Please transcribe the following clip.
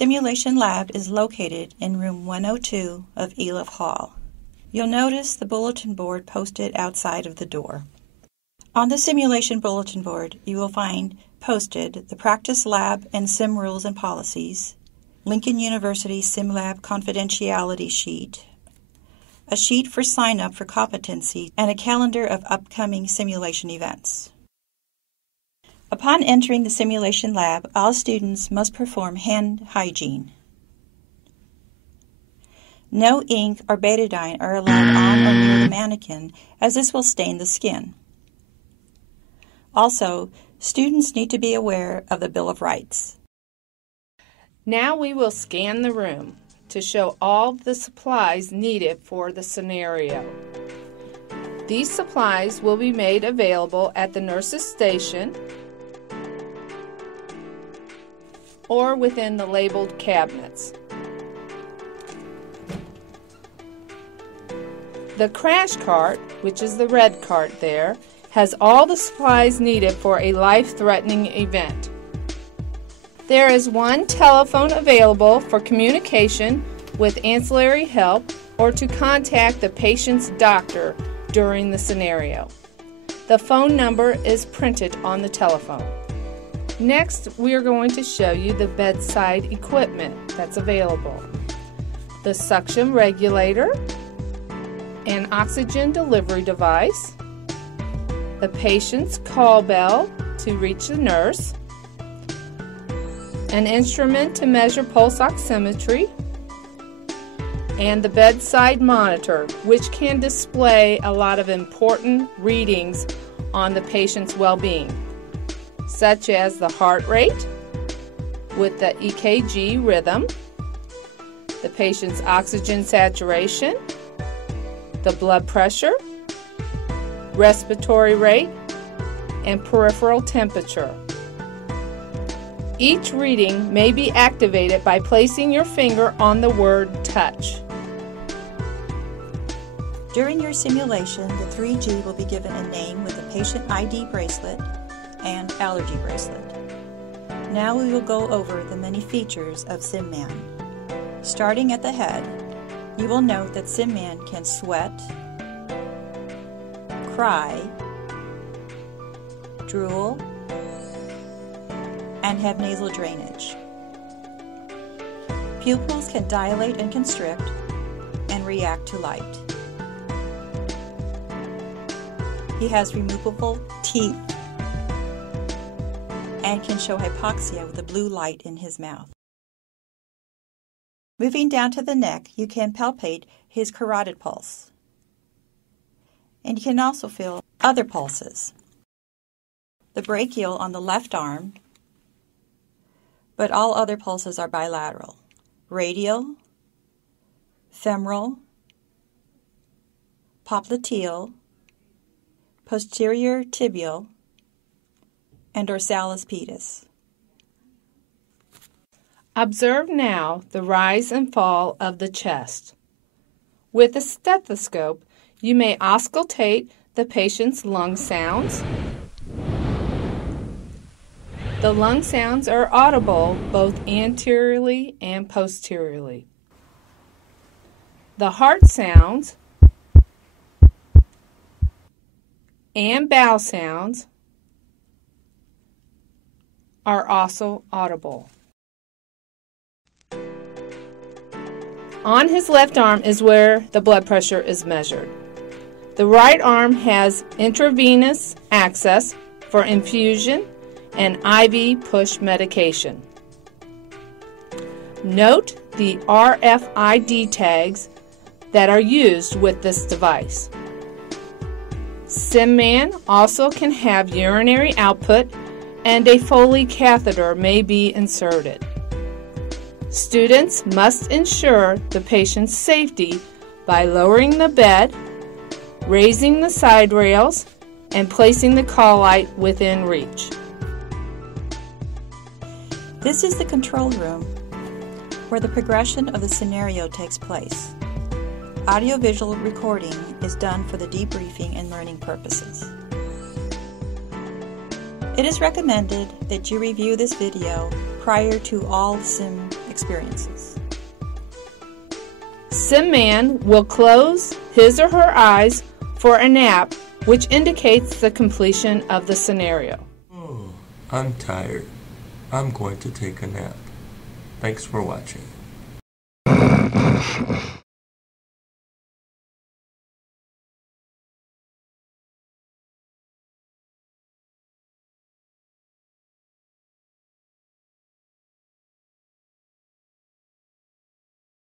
simulation lab is located in room 102 of Elof Hall. You'll notice the bulletin board posted outside of the door. On the simulation bulletin board, you will find posted the practice lab and sim rules and policies, Lincoln University SimLab confidentiality sheet, a sheet for sign up for competency, and a calendar of upcoming simulation events. Upon entering the simulation lab, all students must perform hand hygiene. No ink or betadine are allowed on or near the mannequin, as this will stain the skin. Also, students need to be aware of the Bill of Rights. Now we will scan the room to show all the supplies needed for the scenario. These supplies will be made available at the nurse's station or within the labeled cabinets. The crash cart, which is the red cart there, has all the supplies needed for a life-threatening event. There is one telephone available for communication with ancillary help or to contact the patient's doctor during the scenario. The phone number is printed on the telephone. Next, we are going to show you the bedside equipment that's available. The suction regulator, an oxygen delivery device, the patient's call bell to reach the nurse, an instrument to measure pulse oximetry, and the bedside monitor, which can display a lot of important readings on the patient's well-being, such as the heart rate with the EKG rhythm, the patient's oxygen saturation, the blood pressure, respiratory rate, and peripheral temperature. Each reading may be activated by placing your finger on the word touch. During your simulation, the 3G will be given a name with a patient ID bracelet and allergy bracelet. Now we will go over the many features of SimMan. Starting at the head, you will note that SimMan can sweat, cry, drool, and have nasal drainage. Pupils can dilate and constrict and react to light. He has removable teeth and can show hypoxia with a blue light in his mouth. Moving down to the neck, you can palpate his carotid pulse. And you can also feel other pulses. The brachial on the left arm, but all other pulses are bilateral. Radial, femoral, popliteal, posterior tibial, and dorsalis pedis. Observe now the rise and fall of the chest. With a stethoscope, you may auscultate the patient's lung sounds. The lung sounds are audible both anteriorly and posteriorly. The heart sounds and bowel sounds are also audible. On his left arm is where the blood pressure is measured. The right arm has intravenous access for infusion and IV push medication. Note the RFID tags that are used with this device. SimMan also can have urinary output, and a Foley catheter may be inserted. Students must ensure the patient's safety by lowering the bed, raising the side rails, and placing the call light within reach. This is the control room where the progression of the scenario takes place. Audiovisual recording is done for the debriefing and learning purposes. It is recommended that you review this video prior to all sim experiences. SimMan will close his or her eyes for a nap, which indicates the completion of the scenario. Oh, I'm tired. I'm going to take a nap. Thanks for watching.